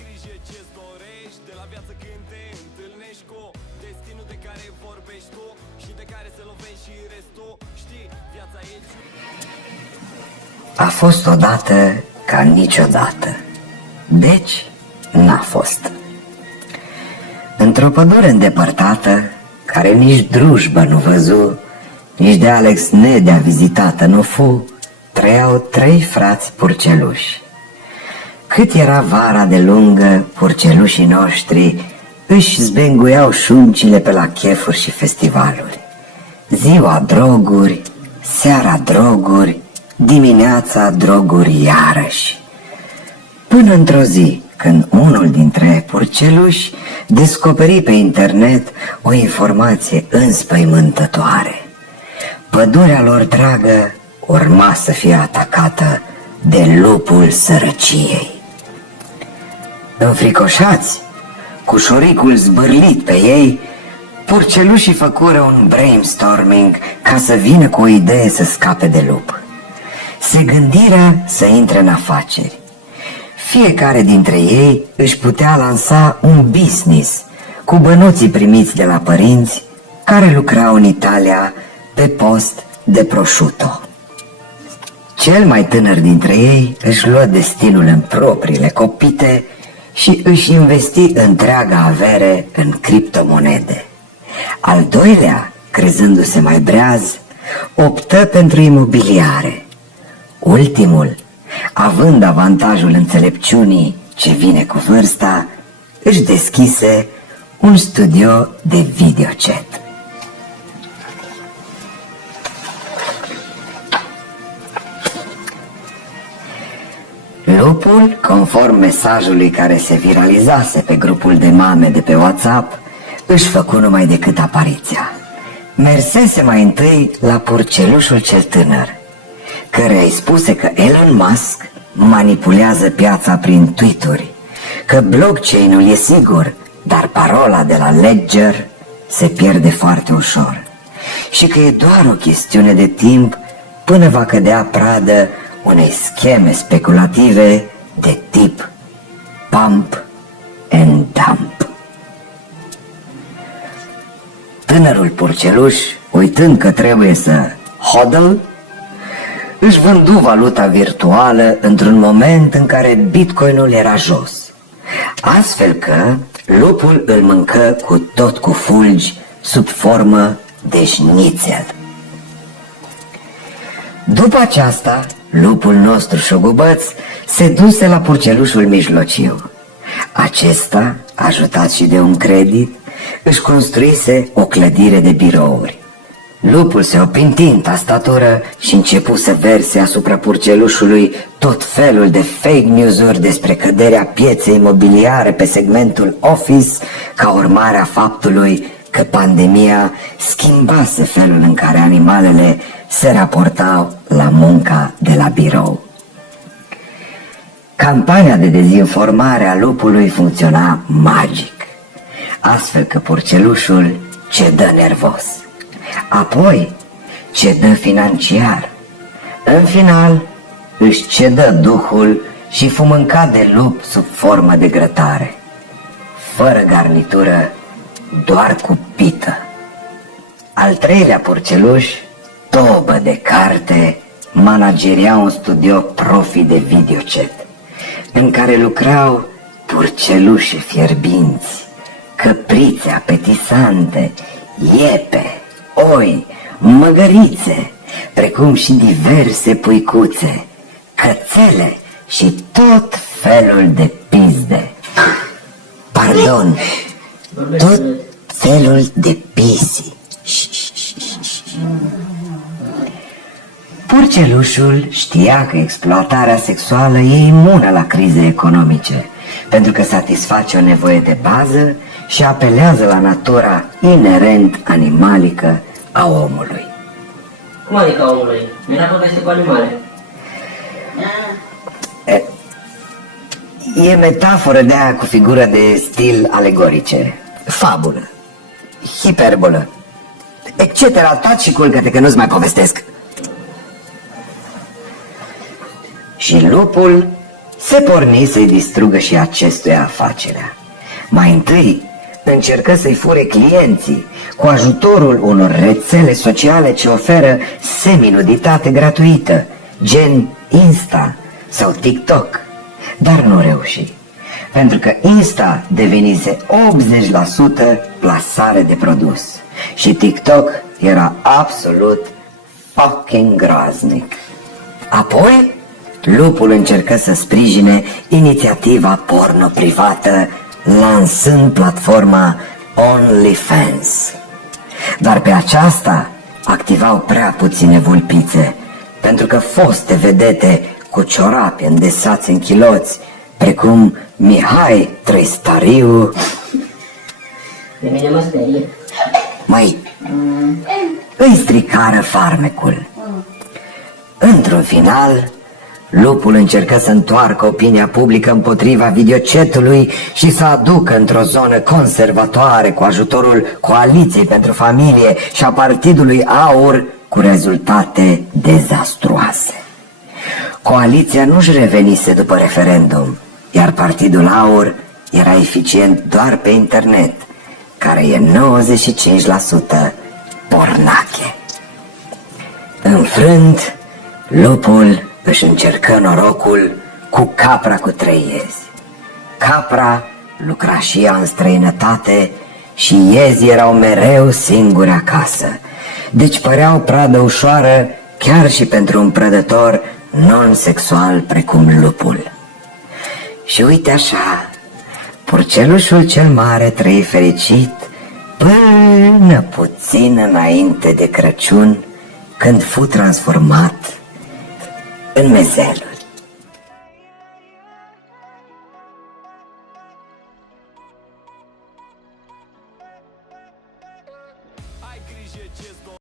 grijă ce-ți dorești de la viață când te întâlnești cu destinul de care vorbești tu și de care se lovești și restul. Știi, viața e... A fost odată ca niciodată. Deci, n-a fost. Într-o pădure îndepărtată, care nici drujbă nu văzu, nici de Alex Nedea vizitată nu fu, trăiau 3 frați purceluși. Cât era vara de lungă, purcelușii noștri își zbenguiau șuncile pe la chefuri și festivaluri. Ziua droguri, seara droguri, dimineața droguri iarăși. Până într-o zi, când unul dintre purceluși descoperi pe internet o informație înspăimântătoare. Pădurea lor dragă urma să fie atacată de lupul sărăciei. Înfricoșați, cu șoricul zbârlit pe ei, purcelușii făcură un brainstorming ca să vină cu o idee să scape de lup. Se gândiră să intre în afaceri. Fiecare dintre ei își putea lansa un business cu bănuții primiți de la părinți care lucrau în Italia pe post de prosciutto. Cel mai tânăr dintre ei își luă destinul în propriile copite și își investi întreaga avere în criptomonede. Al doilea, crezându-se mai breaz, optă pentru imobiliare. Ultimul, având avantajul înțelepciunii ce vine cu vârsta, își deschise un studio de videochat. Lupul, conform mesajului care se viralizase pe grupul de mame de pe WhatsApp, își făcu numai decât apariția. Mersese mai întâi la purcelușul cel tânăr, căreia îi spuse că Elon Musk manipulează piața prin tweet-uri, că blockchain-ul e sigur, dar parola de la Ledger se pierde foarte ușor și că e doar o chestiune de timp până va cădea pradă unei scheme speculative de tip pump and dump. Tânărul purceluș, uitând că trebuie să hodl, își vându valuta virtuală într-un moment în care Bitcoinul era jos, astfel că lupul îl mâncă cu tot cu fulgi sub formă de șnițel. După aceasta, lupul nostru șogubăț se duse la purcelușul mijlociu. Acesta, ajutat și de un credit, își construise o clădire de birouri. Lupul se opinti în tastatură și începu să verse asupra purcelușului tot felul de fake news-uri despre căderea pieței imobiliare pe segmentul office ca urmare a faptului că pandemia schimbase felul în care animalele se raportau la munca de la birou. Campania de dezinformare a lupului funcționa magic, astfel că purcelușul cedă nervos, apoi cedă financiar, în final își cedă duhul și fu mâncat de lup sub formă de grătare, fără garnitură, doar cu pită. Al treilea purceluș, tobă de carte, manageria un studio profi de videochat, în care lucrau purcelușe fierbinți, căprițe apetisante, iepe, oi, măgărițe, precum și diverse puicuțe, cățele și tot felul de pizde. Pardon, tot felul de pisi. Purcelușul știa că exploatarea sexuală e imună la crize economice, pentru că satisface o nevoie de bază și apelează la natura inerent animalică a omului. Cum adică a omului? Mi-era poveste cu animale. E metaforă de aia cu figură de stil alegorice, fabulă, hiperbolă, etc. Taci și culcă-te că nu-ți mai povestesc. Și lupul se porni să-i distrugă și acestuia afacerea. Mai întâi încercă să-i fure clienții cu ajutorul unor rețele sociale ce oferă semi-nuditate gratuită, gen Insta sau TikTok, dar nu reuși, pentru că Insta devenise 80% plasare de produs și TikTok era absolut fucking groaznic. Apoi, lupul încercă să sprijine inițiativa porno privată lansând platforma OnlyFans. Dar pe aceasta activau prea puține vulpițe, pentru că foste vedete cu ciorapi îndesați în chiloți, precum Mihai Trăistariu, Pe mine mă sperie. îi stricară farmecul. Într-un final, lupul încercă să întoarcă opinia publică împotriva videocetului și să aducă într-o zonă conservatoare cu ajutorul Coaliției pentru Familie și a Partidului Aur, cu rezultate dezastruoase. Coaliția nu-și revenise după referendum, iar Partidul Aur era eficient doar pe internet, care e 95% pornache. Înfrânt, lupul își încercă norocul cu capra cu 3 iezi. Capra lucra și ea în străinătate și iezii erau mereu singuri acasă, deci păreau pradă ușoară chiar și pentru un prădător non-sexual precum lupul. Și uite așa, purcelușul cel mare trăi fericit până puțin înainte de Crăciun, când fu transformat în mezelul.